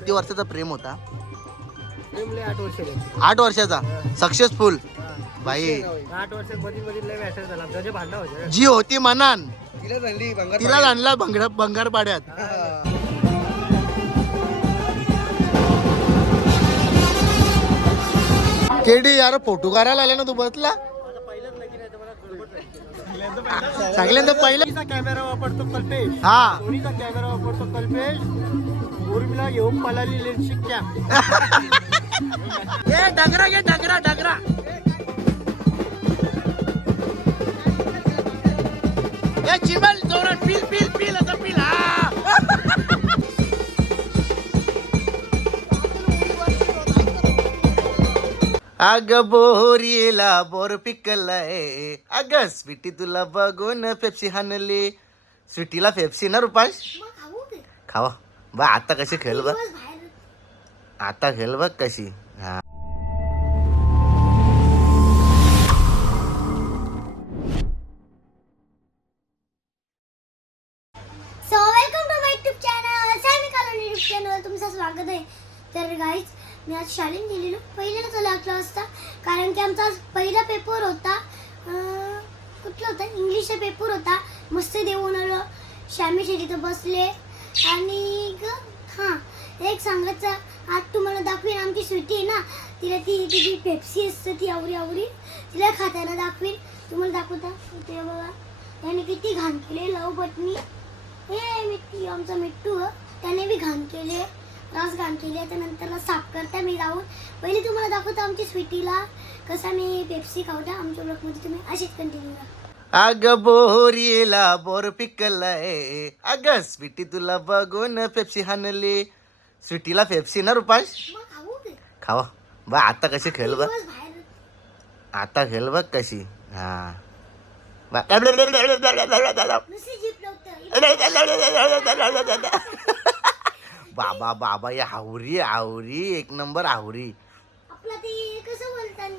किती वर्षाचा प्रेम होता? 8 वर्ष 8 वर्षाचा सक्सेसफुल भाई. 8 वर्षात मध्ये मध्ये लय मॅटर झाला त्याचे भांडण होते. जी होती मनान तिला तिला आणला भंगार पाड्यात. केडी यार फोटो काढायला आले ना तू बसला सगळ्यांदा पहिला कॅमेरा वापरतो कल्पेश. हा सोनीचा कॅमेरा वापरतो कल्पेश. उर्मिला येऊन पळाली लेन्स कॅम. ए डगरा घे डगरा ए चिमल जोरात पिल आता पिल. अग बोरीला बोर पिकलाय. अग स्वीटी तुला बघून पेप्सी हाणली. स्वीटीला पेप्सी ना रुपाश खावा बा. आता कशी खेळ बघ आता खेळ बघ कशी. हा so welcome to my YouTube channel Sammy colony YouTube channel तुमचं स्वागत आहे. तर गाईज मी आज शाळेत गेलेलो पहिल्याला चला वाजता कारण की आमचा आज पहिला पेपर होता. कुठला होता? इंग्लिशचा पेपर होता. मस्त देऊन आलो. श्यामी तिथं बसले आणि हां एक सांगायचं आज तुम्हाला दाखवीन आमची स्वीटी आहे ना तिला तिची पेप्सी असते ती आवरी तिला खाताना दाखवीन तुम्हाला दाखवता. ते बघा त्याने किती घाण केले लव बटनी. हे मिट्टू आमचा मिट्टू त्याने बी घाण केले रास घाण केले. त्यानंतर साफ करता मी जाऊन पहिले तुम्हाला दाखवतो आमची स्वीटीला कसा मी पेप्सी खावता. आमच्या ब्लॉगमध्ये तुम्ही अशीच कंटिन्यू करा. अग बोरीला बोर पिकलाय. अग स्वीटी तुला बघून पेप्सी हाणली. स्वीटीला पेप्सी ना रुपाश मग खाऊ दे. खावा बा. आता कशी खेळ बघ दिवस बाहेर आता खेळ बघ कशी. हा बा. नुसती जीप लावतं. बाबा या आवरी एक नंबर आवरी. आपला ते कसं बोलतात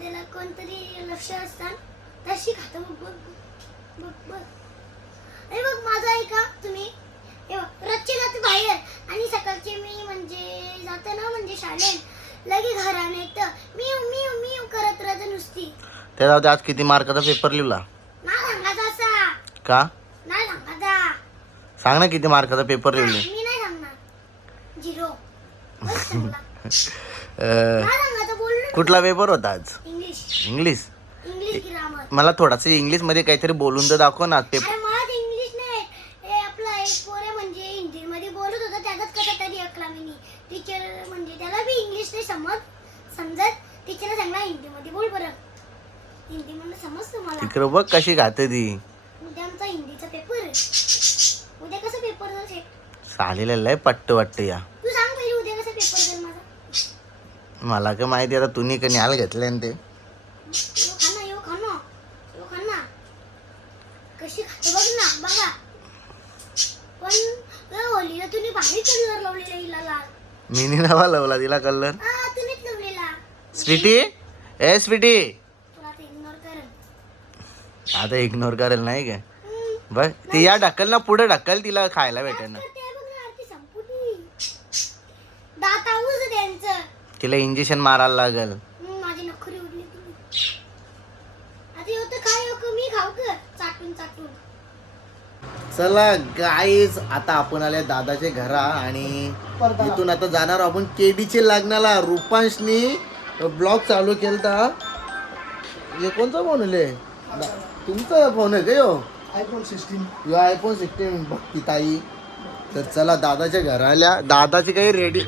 त्याला कोणतरी लक्ष असतात तशी खातं. बघ हे बघ माझं ऐका तुम्ही. हे बघ रोजचे जाते बाहेर आणि सकाळचे मी म्हणजे जाते ना म्हणजे शाळेत लगे घराने येतं मी करत राहते नुसती. त्याला आज किती मार्काचा पेपर लिहिला नाही सांगायचा असा का? नाही सांगायचा. सांग ना किती मार्काचा पेपर लिहिले. मी नाही सांगणार 0. नाही अं, सांगायचं बोललो. कुठला पेपर होता आज? English English. ग्रामर. मला थोडासा इंग्लिश मध्ये काहीतरी बोलून तर दाखव ना पेपर. अरे मला ते इंग्लिश नाही. हे आपला एक पोरे म्हणजे हिंदी मध्ये बोलत होता त्याचाच कसा तरी ऐकला मी. टीचर म्हणजे त्याला बी इंग्लिश नाही समजत. टीचरला सांगला हिंदी मध्ये बोल बरं. हिंदी मध्ये समजतं मला. तिकडं बघ कशी खाते ती. उद्या आमचा हिंदीचा पेपर आहे. उद्या कसं पेपर जाईल चालेल लय पट्ट वाटतं या. तू सांग पहिले उद्या कसं पेपर जाईल माझा. मला काय माहिती आता तुम्ही कधी न्याल घेतले ते. यो खाना कशी खाते बघ ना बघा. पण होलीला तुम्ही भारी कलर लावलेला हिला लाल. मिनी नावा लावला तिला कलर. तुम्हीच लावलेला. स्वीटी ए स्वीटी तुला ते इग्नोर करेल. आता इग्नोर करेल नाही काय बघ. ती या ढकल ना पुढे ढकल तिला खायला भेटेल ना. करते बघ ना आरती संपुटी. दात आऊज त्यांचं. तिला इंजेक्शन मारायला लागल. माझी नखरी उडली तुम्ही. आता होतं काय हो मी खाऊ का चाटून. चला गाईज आता आपण आले दादाच्या घरा आणि इथून आता जाणार आपण केडीचे लग्नाला. रुपांशनी ब्लॉग चालू केलता. हे कोणता फोन आहे? तुमचा फोन आहे का यो? iPhone 16. यो iPhone 16 भक्ती ताई. तर चला दादाच्या घराला. दादाची काही रेडी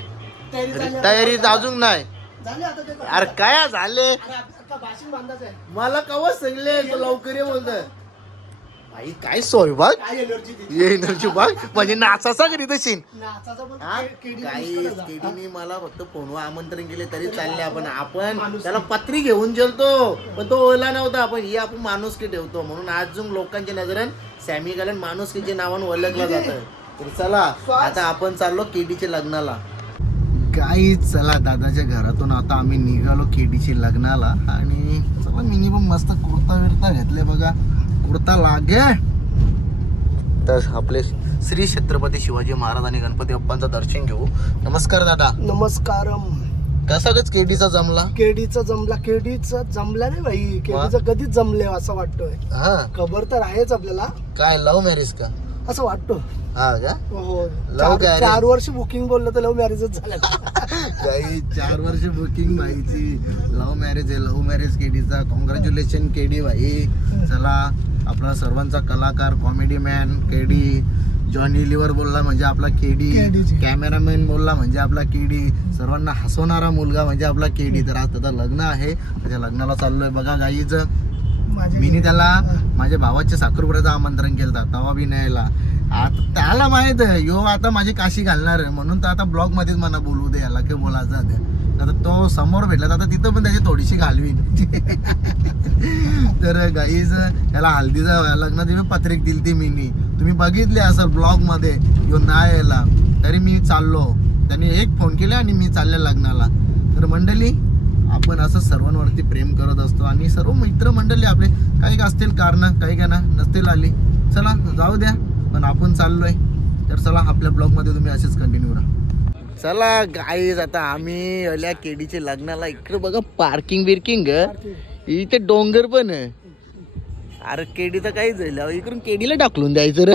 तयारी अजून नाही. झाले आता ते. अरे काय झाले अरे आता भाषण बांधायचं आहे. मला कवच सांगले तू लवकर ये बोलतोय. भाई काय सोय बघ. काय एनर्जी ती. ये एनर्जी बघ म्हणजे नाचाचा करीत असेल. नाचाचा पण काही केडीने मला फक्त फोनवर आमंत्रण केले तरी चालले. आपण त्याला पत्री घेऊन गेलतो पण तो ओला नव्हता. आपण ही आपण माणुसकी ठेवतो म्हणून अजून लोकांच्या नजरेन सॅमी गॅलन माणुसकीच्या नावानं ओळखलं जातं. तर चला आता आपण चाललो केडीच्या लग्नाला. काही चला दादाच्या घरातून आता आम्ही निघालो केडीच्या लग्नाला. आणि चला मिनिमम मस्त कुर्ता विर्ता घेतले बघा. कुर्ता लागे तर आपले श्री छत्रपती शिवाजी महाराज आणि गणपती बाप्पांचं दर्शन घेऊ. नमस्कार दादा. नमस्कारम. कसाच केडीचा जमला? केडीचा जमला नाही भाई. केडीचं कधीच जमले असं वाटतोय. हा, खबर तर आहेच आपल्याला. काय लव्ह मॅरेज का? असं वाटतो. हा का? हो. Love marriage. 4 वर्ष बुकिंग बोललं तर लव्ह मॅरेजच झालं. काही 4 वर्ष बुकिंग व्हायची. लव्ह मॅरेज आहे. लव्ह मॅरेज केडीचा. कॉंग्रॅच्युलेशन केडी भाई. चला, आपला सर्वांचा कलाकार, कॉमेडी मॅन केडी. जॉनी लिव्हर बोलला म्हणजे आपला केडी. कॅमेरामॅन बोलला म्हणजे आपला केडी. सर्वांना हसवणारा मुलगा म्हणजे आपला केडी. तर आज त्याचं लग्न आहे. त्याच्या लग्नाला चाललोय बघा गाईच. मी त्याला माझ्या भावाच्या साखरपुड्याचं आमंत्रण केलं तेव्हा बी नाही यायला. आता त्याला माहित आहे यो आता माझी काशी घालणार आहे, म्हणून तर आता ब्लॉग मध्येच मला बोलू दे याला की बोलायचं ते. आता तो समोर भेटला तर आता तिथं पण त्याची थोडीशी घालवीन. तर गाईज त्याला हल्दीचं लग्नात मी पत्रिक दिली ती मीनी. तुम्ही बघितले असेल ब्लॉग मध्ये. यो नाही यायला तरी मी चाललो. त्यांनी एक फोन केला आणि मी चालले लग्नाला. तर मंडळी, आपण असं सर्वांवरती प्रेम करत असतो आणि सर्व मित्र मंडळी आपले काही असतील कारण, काही का ना नसतील आली. चला जाऊ द्या, पण आपण चाललोय. तर चला आपल्या ब्लॉग मध्ये तुम्ही असेच कंटिन्यू राहा. चला गाईज, आता आम्ही आल्या केडीच्या लग्नाला. इकडे बघा पार्किंग बिर्किंग. इथे डोंगर पण आहे. अरे केडीचं काही झालं, इकडून केडीला टाकलून द्यायचं रे.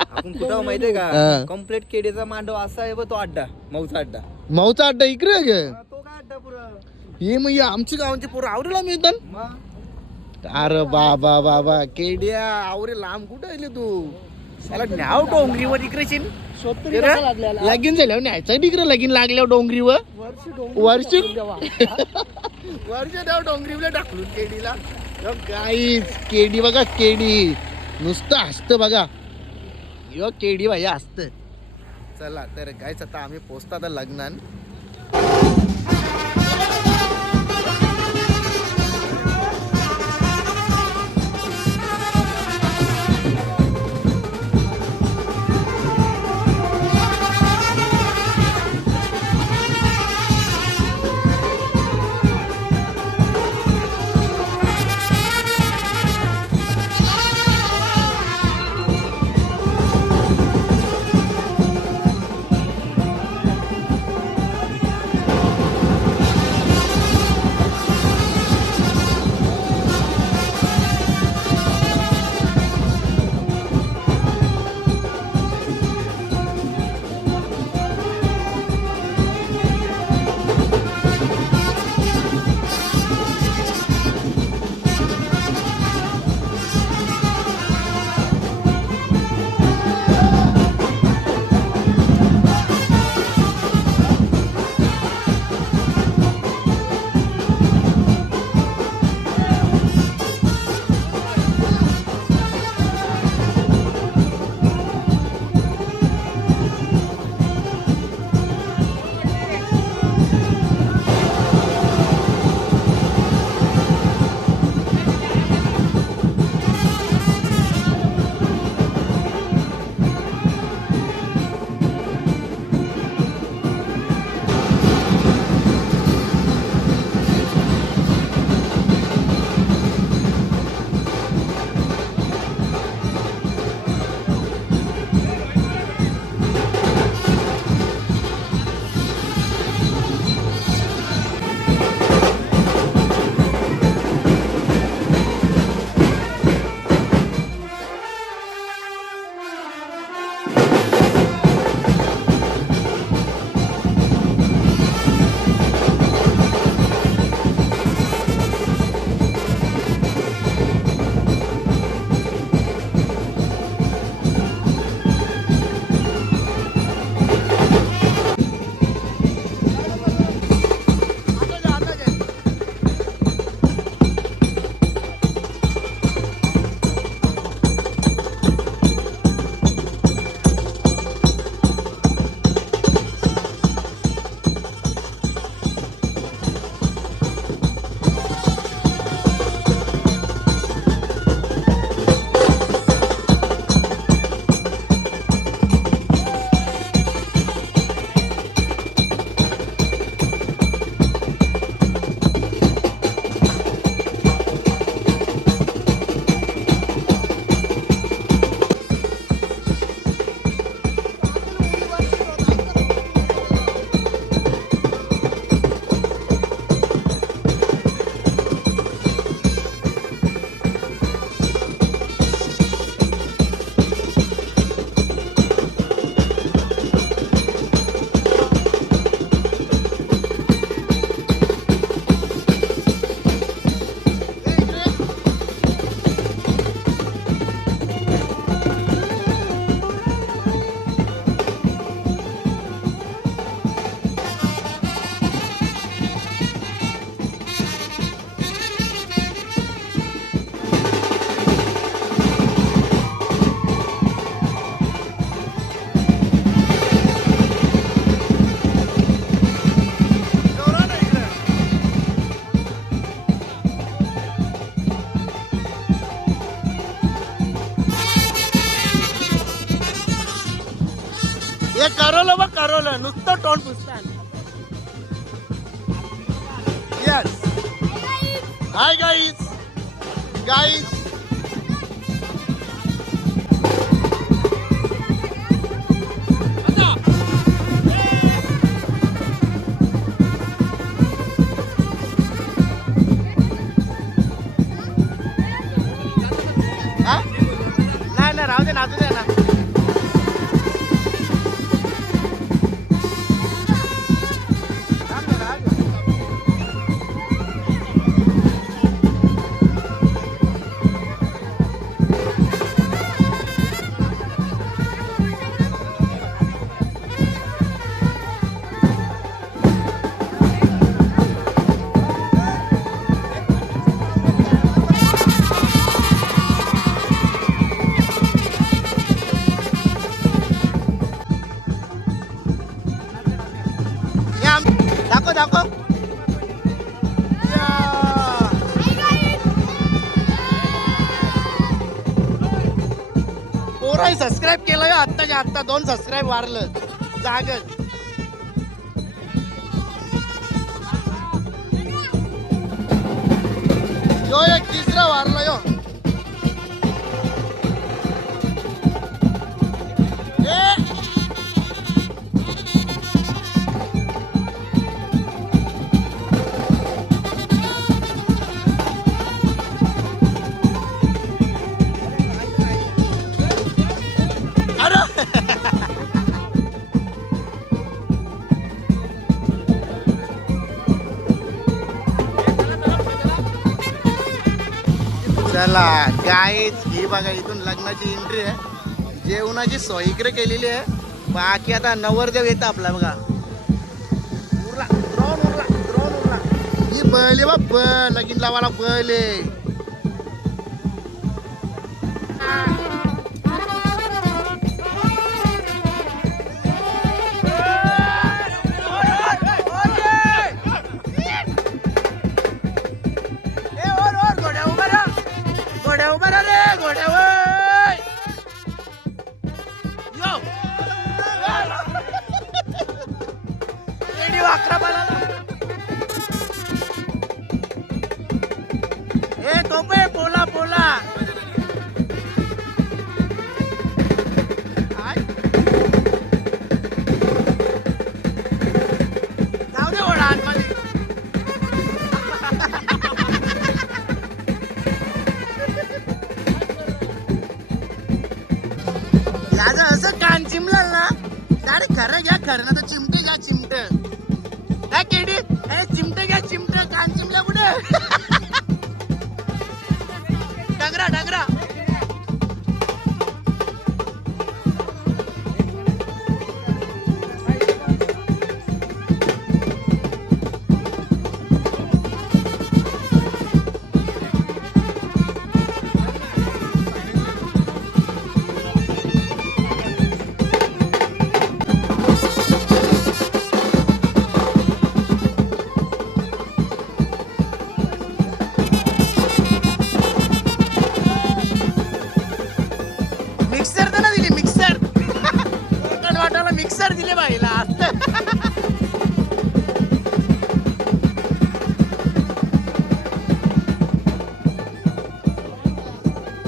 आपण कुठं माहितीये हा. का? कम्प्लीट केडीचा मांडव असा आहे तो अड्डा, मऊचा अड्डा. मऊचा अड्डा इकडे आहे ग. तो काय अड्डा पुरा हे मग आमची गावांची पोरं आवरेला मिळतात. अरे बाबा बाबा केडिया आवरे लांब कुठं आले तू? त्याला न्याव डोंगरीवर इकडे लगीन झाल्यावर न्यायचं तिकडे. लगीन लागल्यावर डोंगरीवर वर्ष वर्ष डोंगरीवर टाकलून केडीला. काहीच केडी बघा, केडी नुसतं हसतं बघा. यो केडी भाई हसत. चला तर काहीच आता आम्ही पोचतो आता लग्नान. करवलं बघ करवलं नुसतं तोंड पुसतात. येस हाय गाईज गाईज नाही नाही राहू दे नाचू दे ना. दाखव दाखव पोराही सबस्क्राईब केलं आत्ताच्या आत्ता 2 सबस्क्राईब वाढलं जागच. यो एक तिसरा वाढला यो. चला गाईच ही बघा इथून लग्नाची एंट्री आहे. जेवणाची सोय इकडे केलेली आहे. बाकी आता नवरदेव येतं आपला बघा. उरला ड्रोन उरला ड्रोन उरला. ही बल बा बल लगीन लावायला बल आहे. पोला पोला जाऊ दे ओढा आतमध्ये. याचं असं कान चिमलं ना डायरेक्ट खरं घ्या खरं ना तर चिमटे घ्या चिमटे. काय केडी हे चिमटे घ्या चिमटे कान चिमल्या कुठे. डगरा डगरा मिक्सर तर ना दिली मिक्सर. वाटाला मिक्सर दिले बाईला.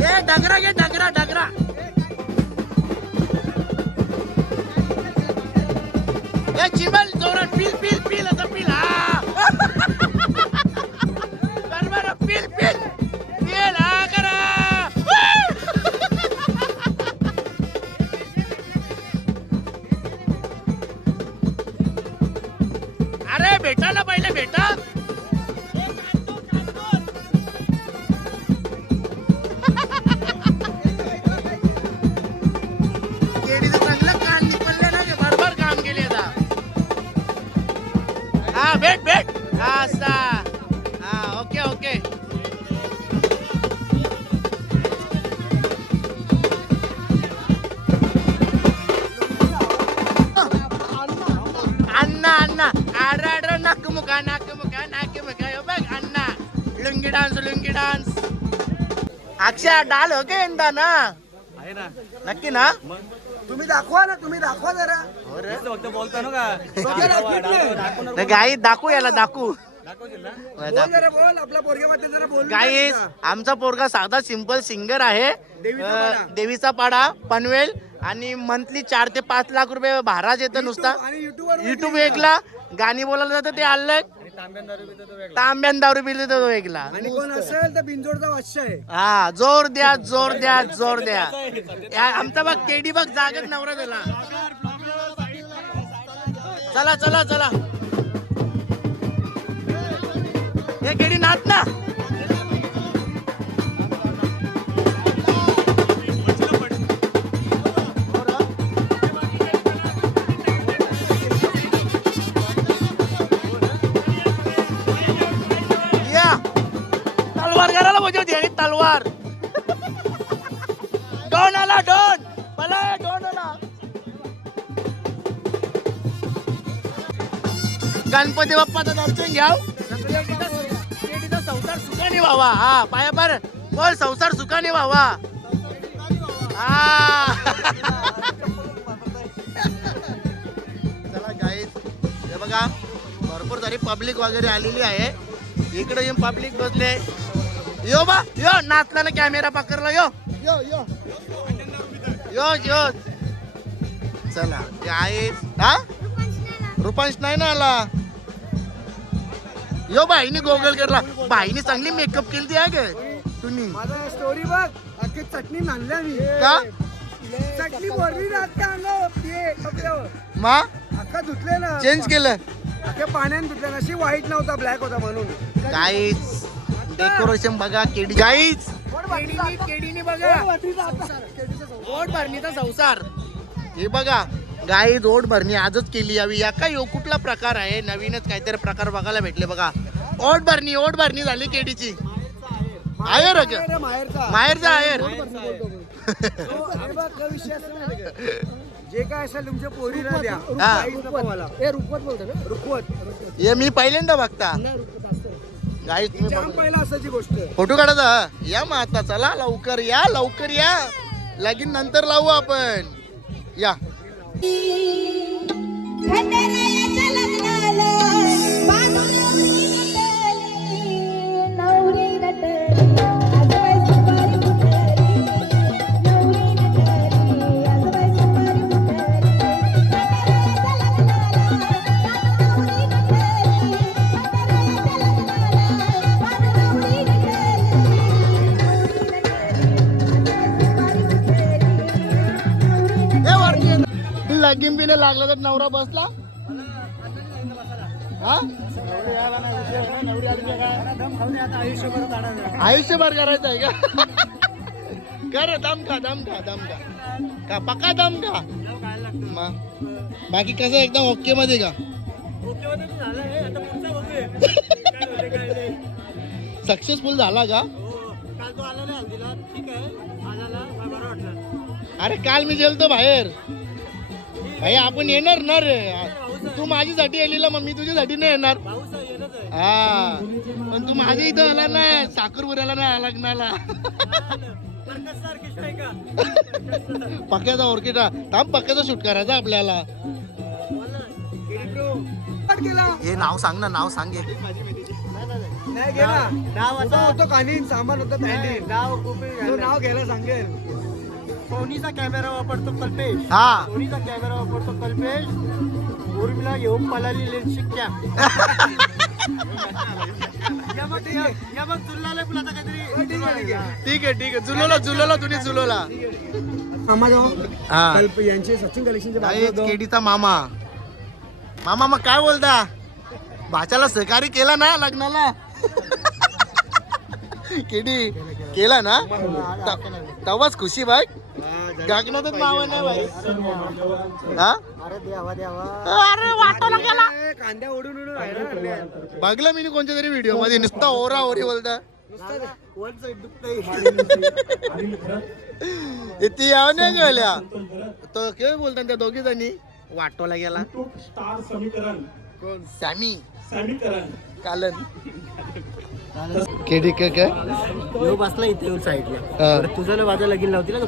ए डगरा घे डगरा डगरा. ए चिमल जोरात पिल पिल पिल असं पिल. हा बरोबर पिल पिल पिल हा करा. अरे भेटा ना पहिले भेटा. केडीचं चांगलं कान निपलले ना बरोबर काम केले आता. हा भेट भेट असा. हा ओके ओके. अण्णा अण्णा आडर आडर नाकमुका नाकमुका नाकमुका बघ अण्णा. लुंगी डान्स. अक्षय डाल हो के यंदा ना. आहे ना. नक्की ना. तुम्ही दाखवा ना तुम्ही दाखवा जरा. हो फक्त बोलतो ना का गाई दाखवू याला दाखवू आपला पोरग्यामध्ये जरा बोल गाईस आमचा पोरगा साधा सिंपल सिंगर आहे देवीचा पाडा पनवेल आणि मंथली 4 ते 5 लाख रुपये भाराज येतं नुसता युट्यूब एकला गाणी बोलायला जातं ते अलग तांब्यान दारू पिले तो एकला आणि कोण असेल तर बिनजोडचा वाश्य आहे. हा जोर द्या जोर द्या जोर द्या आमचा बघ केडी बघ जागत नवरा त्याला चला चला चला हे केडी नाच ना तलवार करायला पाहिजे होती आणि तलवार डॉन आला डॉन मला डॉन आला गणपती बाप्पाचं दर्शन घ्याव केडीचा संसार सुखाने व्हावा हा पाया पर बोल संसार सुखाने व्हावा हा चला गाईस हे बघा भरपूर सारी पब्लिक वगैरे आलेली आहे इकडे येऊन पब्लिक बसले यो बा यो नाचला ना कॅमेरा पकडला यो यो यो यो यो चला गाईस हा रुपांश नाही ना आला यो बाईने गोगल करला बाईने चांगली मेकअप केली आहे ग तुम्ही माझा स्टोरी बघ अख्खी चटणी नांदल्या मी का चटणी बोलली ना आता कपड्यावर मा अख्खा धुतले ना चेंज केलं अख्ख्या पाण्याने धुतले ना अशी व्हाईट नव्हता ब्लॅक होता म्हणून गाईस डेकोरेशन बघा केडी गाईस केडीने बघा ओट भरणीचा संसार हे बघा गाई ओट भरणी आजच केली यावी या काय कुठला प्रकार आहे नवीनच काहीतरी प्रकार बघायला भेटले बघा ओट भरणी झाली केडीची आयर माहेरचा आयर जे काय असेल तुमच्या पोरीला द्या हा. रुखवत हे मी पहिल्यांदा बघता गाईस तुम्ही जाम पहिला असायची गोष्ट फोटो काढायचा या मग आता चला लवकर या लगीन नंतर लावू आपण या लगीन बिने लागला तर नवरा बसला हा आयुष्यभर करायचं आहे का कर दम का पक्का दम का बाकी कसं एकदम ओके मध्ये का सक्सेसफुल झाला का अरे काल मी गेलतो बाहेर भाई आपण येणार ना रे तू माझ्यासाठी आलेला मग मी तुझ्यासाठी नाही येणार हा पण तू माझ्या इथं आला ना साखरपुऱ्याला नाही लग्नाला पक्क्याचा ओरकिटा थांब पक्क्याचा शूट करायचा आपल्याला हे नाव सांग ना नाव सांग नाही गेला नाव होतं कानीन सामान होतं पॅन्टीन नाव घ्यायला सांगेल सोनीचा कॅमेरा वापरतो कल्पेश हा सोनीचा कॅमेरा वापरतो कल्पेश उर्मिला घेऊन पलाली लेन्स शिक्क्या ठीक आहे जुलवला तुम्ही जुलवला हा यांचे सचिन कलेक्शनचे केडीचा मामा मग काय बोलता भाच्याला सहकार्य केला ना लग्नाला केडी केला ना तवाच खुशी बाय गगनातच मावा नाही बाई हा अरे वाटायला गेला कांद्या ओढून व्हायरल बघलं मी कोणत्या तरी व्हिडिओ मध्ये नुसता ओरा ओरी बोलता ती यावं नाही गेल्या तो काय बोलतात त्या दोघी जणी वाटोला गेला स्टार समीकरण सॅमी समीकरण कालन केडी काय यो बसला इथे येऊन साईडला तुझं लय माझ्या लगीन लावती ना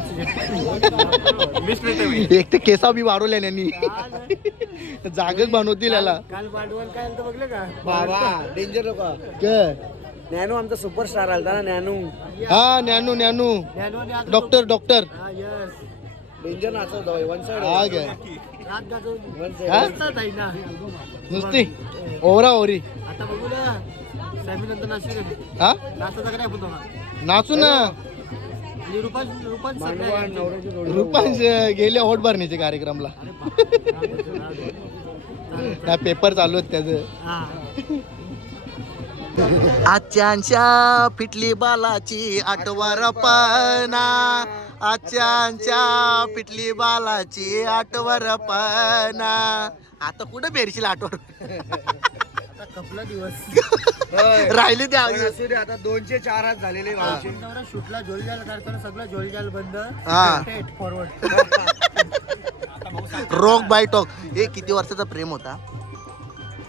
एक तर केसा बी वाढवल्या यांनी जागच बनवतील याला काल पाठवण काय आलं बघलं का बाबा डेंजर लोक नॅनू आमचा सुपरस्टार आलता ना नॅनू हा ज्ञानू ज्ञानू डॉक्टर डॉक्टर डेंजर नाचत वन साइड हा काय रात गाजवून हा? मस्तच आहे ना नुसती ओरा ओरी आता बघू ना सॅमी नंतर नाचू का हा नाचायचा का नाही आपण दोघा नाचू ना आणि रुपान रुपांश गेले होट भरणीच्या कार्यक्रमला ना पेपर चालू आहेत त्याचं आजच्या पिटली बालाची आठवर पाना आजच्या पिटली बालाची आठवर पाना आता कुठं बेरशील आठवर कपला दिवस राहिले त्या असू दे आता 204 आज झालेले गावचे शूटला झोलजाल करताना सगळं झोलजाल बंद हा. फॉरवर्ड रोग बाय टॉक हे किती वर्षाचा प्रेम होता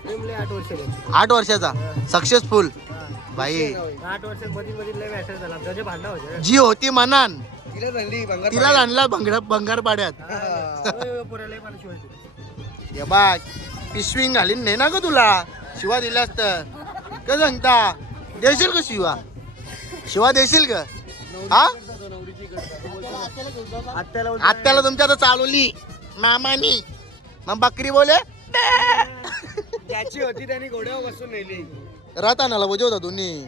8 वर्ष 8 वर्षाचा सक्सेसफुल बाई 8 वर्ष मध्ये मध्ये लय मॅटर झाला त्याचे भांडण होते जी होती मनान तिला झाली भंगार तिला आणला भंगार पाड्यात पुऱ्या लय मला शिवाय हे बघ पिशवी घालीन नाही ना ग तुला शिवा दिलास तर का सांगता देशील का शिवा देशील का हा आत्याला तुमच्या आता चालवली मामानी मग बकरी बोले ज्याची होती त्यांनी घोड्यावर बसून नेली रथ आणायला बोजे होता दोन्ही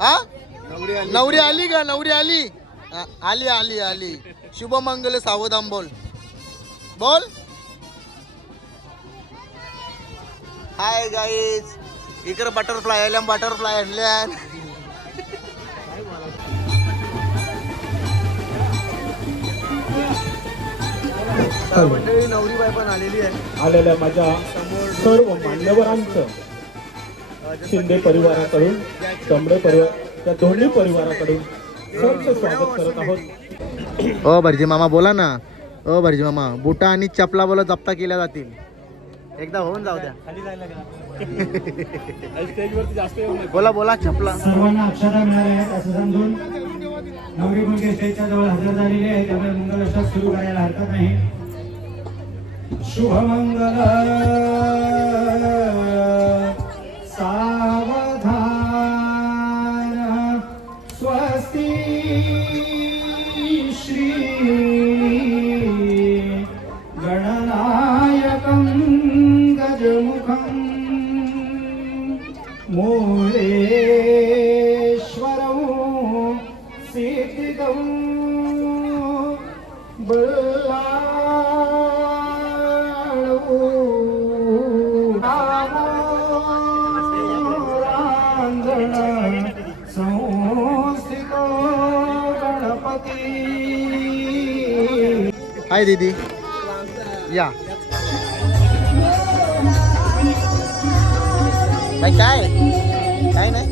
हा नवरी आली का नवरी आली हा, आली आली आली शुभमंगल सावधान बोल बोल हाय गाईज इकडे बटरफ्लाय आल्या बटरफ्लाय आणल्या मंडळी नवरी बाई पण आलेली आहे आलेल्या माझ्या सर्व मान्यवरांचं शिंदे परिवाराकडून तंबडे परिवार त्या दोन्ही परिवाराकडून सरचं स्वागत करत आहोत. ओ भरजी मामा बोला ना ओ भरजी मामा बुटा आणि चपला बोला जप्ता केल्या जातील एकदा होऊन जाऊ द्या बोला बोला चपला सर्वांना अक्षता मिळाल्या आहेत असं समजून नवरी मुलगी स्टेजच्या जवळ हजर झालेली आहे त्यामुळे मंगलाष्टक सुरू करायला हरकत नाही. शुभमंगल सावधान स्वस्ती श्री गणनायकं गजमुखं मोरेश्वरौ सिद्धिदौ संस्थितो गणपती. हाय दीदी या काय काय नाही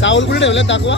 चावल कुठे ठेवल्यात दाखवा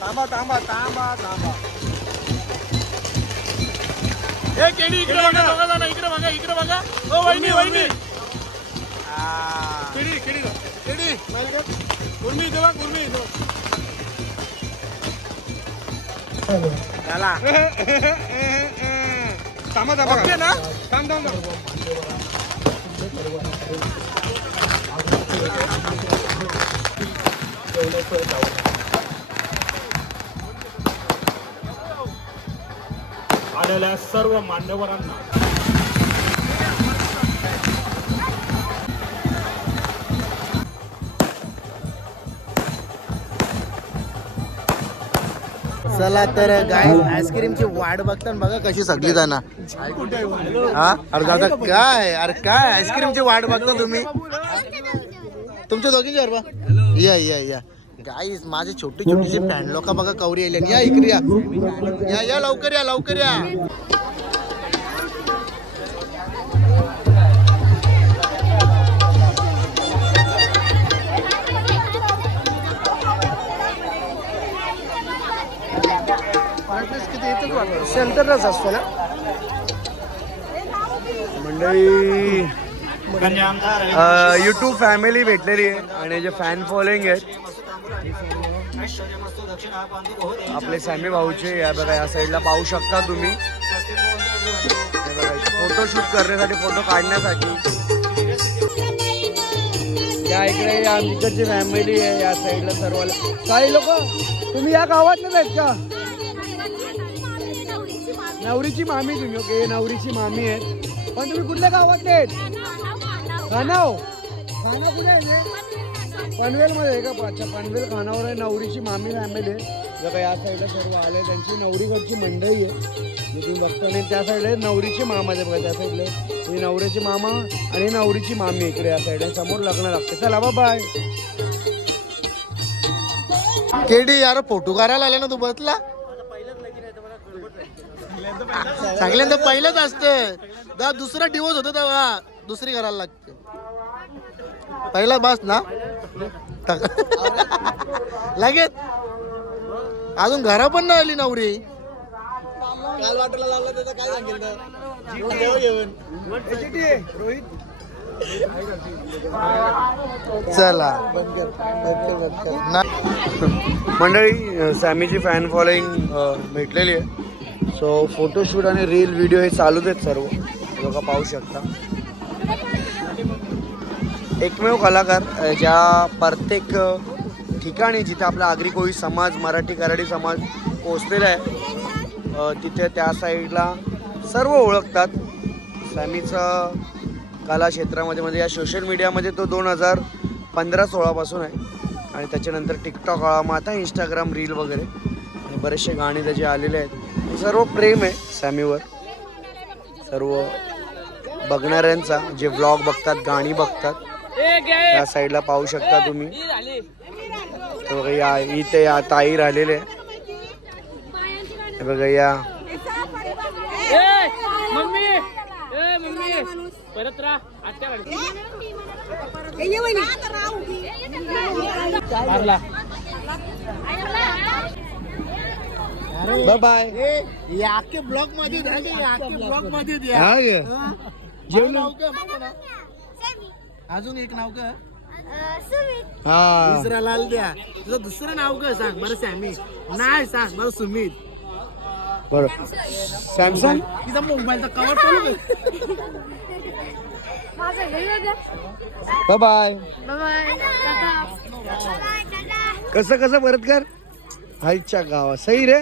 थांबा थांबा थांबा थांबा. केडी इकडे बघा दोघा ना इकडे बघा इकडे बघा. ओ वहिनी वहिनी केडी केडी केडी गुरमी देवा गुरमी चला थांबा थांबा ना थांब थांब आलेल्या सर्व मान्यवरांना चला तर गाय आईस्क्रीमची वाट बघता बघा कशी सगळी जाणार. हा अरे आता काय आईस्क्रीमची वाट बघता तुम्ही तुमच्या दोघींची बरोबर या या या गाईस माझे छोटी छोटीशी फॅन लोक बघा कवरी आली या इकडे या या लवकर या लवकर या. सेंटरलाच असतो ना मंडळी. यूट्यूब फॅमिली भेटलेली आहे आणि जे फॅन फॉलोइंग आहेत आपले सॅमी भाऊचे या बघा या साईडला पाहू शकता तुम्ही. फोटोशूट करण्यासाठी फोटो काढण्यासाठी या इकडे आमच्याची फॅमिली आहे या साईडला सर्व. काही लोक तुम्ही या गावातलेच आहेत का? नवरीची मामी तुम्ही. ओके नवरीची मामी आहेत पण तुम्ही कुठल्या गावातले आहेत? खानाव खाना कुठे आहे? पनवेलमध्ये आहे का? अच्छा पनवेल खानावर आहे. नवरीची मामी फॅमिली आहे जर या साईडला सर्व आले. त्यांची नवरीकडची मंडळी आहे जे तुम्ही बघता. आणि त्या साईडला नवरीचे मामा आहे बघा त्या साईडला ही नवरीचे मामा आणि नवरीची मामी इकडे या साईडला समोर लग्न लागते. चला बाय. केडी यार फोटो काढायला आले ना तू बसला सगळ्यांदा पहिलंच असतं. दुसरा डिवोर्स होतो तेव्हा दुसरी करायला लागते. पहिला बस ना लगेच अजून घरा पण नाही आली नवरी. काल वाटायला लागला त्याचं काय सांगेल रोहित. चला मंडळी सॅमीची फॅन फॉलोइंग भेटलेली आहे. सो फोटोशूट आणि रील व्हिडिओ हे चालूच आहेत सर्व लोक पाहू शकता. एकमेव कलाकार ज्या प्रत्येक ठिकाणी जिथे आपला आगरी कोळी समाज मराठी कराडी समाज पोचलेला आहे तिथे त्या साईडला सर्व ओळखतात. सॅमीचं कला क्षेत्रामध्ये म्हणजे या सोशल मीडियामध्ये तो 2015-16 पासून आहे आणि त्याच्यानंतर टिकटॉक मग आता इंस्टाग्राम रील वगैरे आणि बरेचसे गाणे त्याचे आलेले आहेत. सर्व प्रेम आहे सॅमीवर. सर्व बघणाऱ्यांचा जे व्लॉग बघतात गाणी बघतात त्या साईडला पाहू शकता तुम्ही. तर बघा या इथे या ताई राहिलेले आहे बघा या. Bye bye. याके ब्लॉक मध्ये द्या की याके ब्लॉक मध्ये द्या. हा गे जेवण नाव काय म्हणते ना? अजून एक नाव का हा दुसरा लाल द्या. तुझं दुसरं नाव काय सांग बरं. सॅमी नाही सांग बरं. सुमित बरं. सॅमसंग तिचा मोबाईलचा कवर चालू बाय बाय. कसं कसं परत कर. आईच्या गावा सही रे.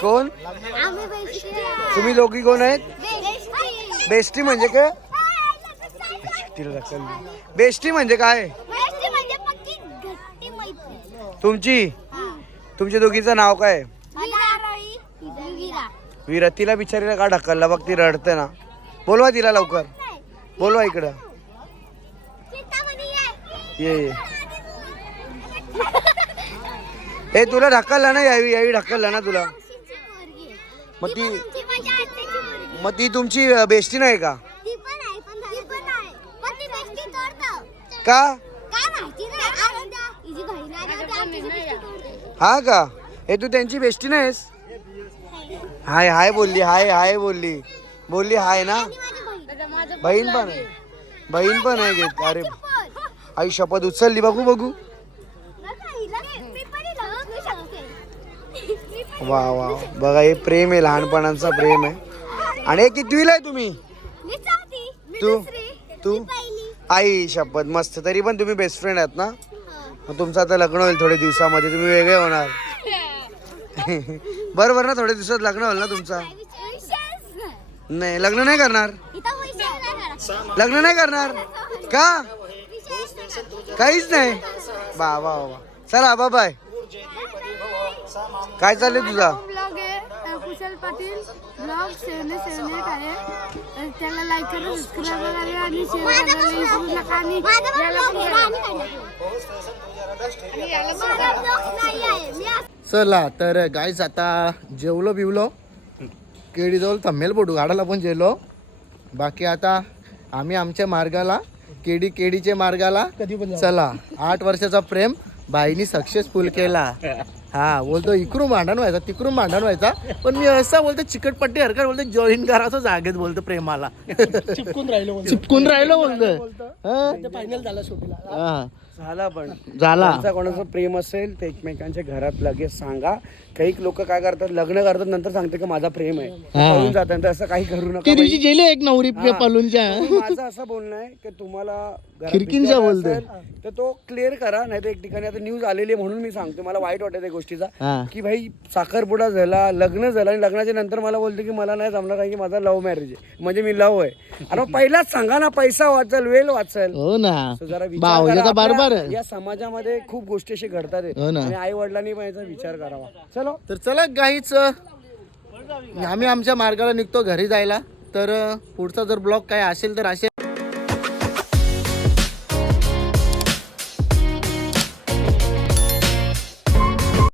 कोण तुम्ही दोघी कोण आहेत? बेस्टी म्हणजे काय? बेस्टी म्हणजे काय? तुमच्या दोघीचं नाव काय? विरा. तिला बिचारीला का ढकलला बघ ती रडते ना. बोलवा तिला लवकर. बोलवा इकडं ये. ए तुला ढकलला ना यावी यावी ढकलला ना तुला. मग ती तुमची बेस्टी नाही का? का हा का? हे तू त्यांची बेस्टी नाहीस? हाय हाय बोलली, हाय हाय बोलली, बोलली हाय ना. बहीण पण आहे, बहीण पण आहे घेत. अरे आई शपथ उचलली. बघू बघू. वा वा, बघा हे प्रेम आहे, लहानपणाचा प्रेम आहे. आणि हे कितवीला आहे तुम्ही? तू तू आई शपथ मस्त. तरी पण तुम्ही बेस्ट फ्रेंड आहात ना. मग तुमचं आता लग्न होईल थोड्या दिवसामध्ये, तुम्ही वेगळे होणार. बरोबर ना, थोड्या दिवसात लग्न होईल ना तुमचा. नाही लग्न नाही करणार, लग्न नाही करणार का? काहीच नाही. वा वा वा. चला बाय बाय. काय चाललंय तुझा? ब्लॉग आहे कुशल पाटील ब्लॉग 778 आहे. त्याला लाईक करा, सबस्क्राईब करा आणि शेअर करायला विसरू नका. आणि चला तर गाईज आता जेवलो बिवलो, केडीजवळ थंबनेल फोटो काढायला पण जेवलो. बाकी आता आम्ही आमच्या मार्गाला, केडीचे मार्गाला. चला 8 वर्षाचा प्रेम बाईनी सक्सेसफुल केला. हा बोलतो इकडून भांडण व्हायचा, तिकडून भांडण व्हायचा, पण मी असा बोलतो चिकटपट्टी हरकत बोलतो जॉईन करायचं जागेत बोलतो प्रेमाला. चिपकून राहिलो बोलतो. फायनल झाला शेवटीला. झाला पण झाला. त्यांचा कोणाचं प्रेम असेल ते एकमेकांच्या घरात लगेच सांगा. काही लोक काय करतात, लग्न करतात नंतर सांगते की माझा प्रेम आहे, पळून जातात. तर असं काही करू नका. त्या दिवशी गेले एक नवरी पलूनच्या. माझं असं बोलणं आहे की तुम्हाला घरात खिडकींच्या विचार बोलतोय. असेल तर तो क्लिअर करा. नाही तर एक ठिकाणी आता न्यूज आलेली आहे म्हणून मी सांगतो, मला वाईट वाटत त्या गोष्टीचा हा. की भाई साखरपुडा झाला, लग्न झालं आणि लग्नाच्या नंतर मला बोलतो की मला नाही जमणार कारण की माझा लव्ह मॅरेज आहे, म्हणजे मी लव्ह आहे. अरे पहिलाच सांगा ना, पैसा वाचल, वेळ वाचल. हो ना, So जरा विचार भाऊजा करा. बरोबर आपल्या या समाजामध्ये खूप गोष्टी अशी घडतात आहेत. हो ना. आणि आई वडिलांनी पण याचा विचार करावा. चलो तर चला गाईच आम्ही आमच्या मार्गाला निघतो घरी जायला. तर पुढचा जर ब्लॉग काय असेल तर असेल.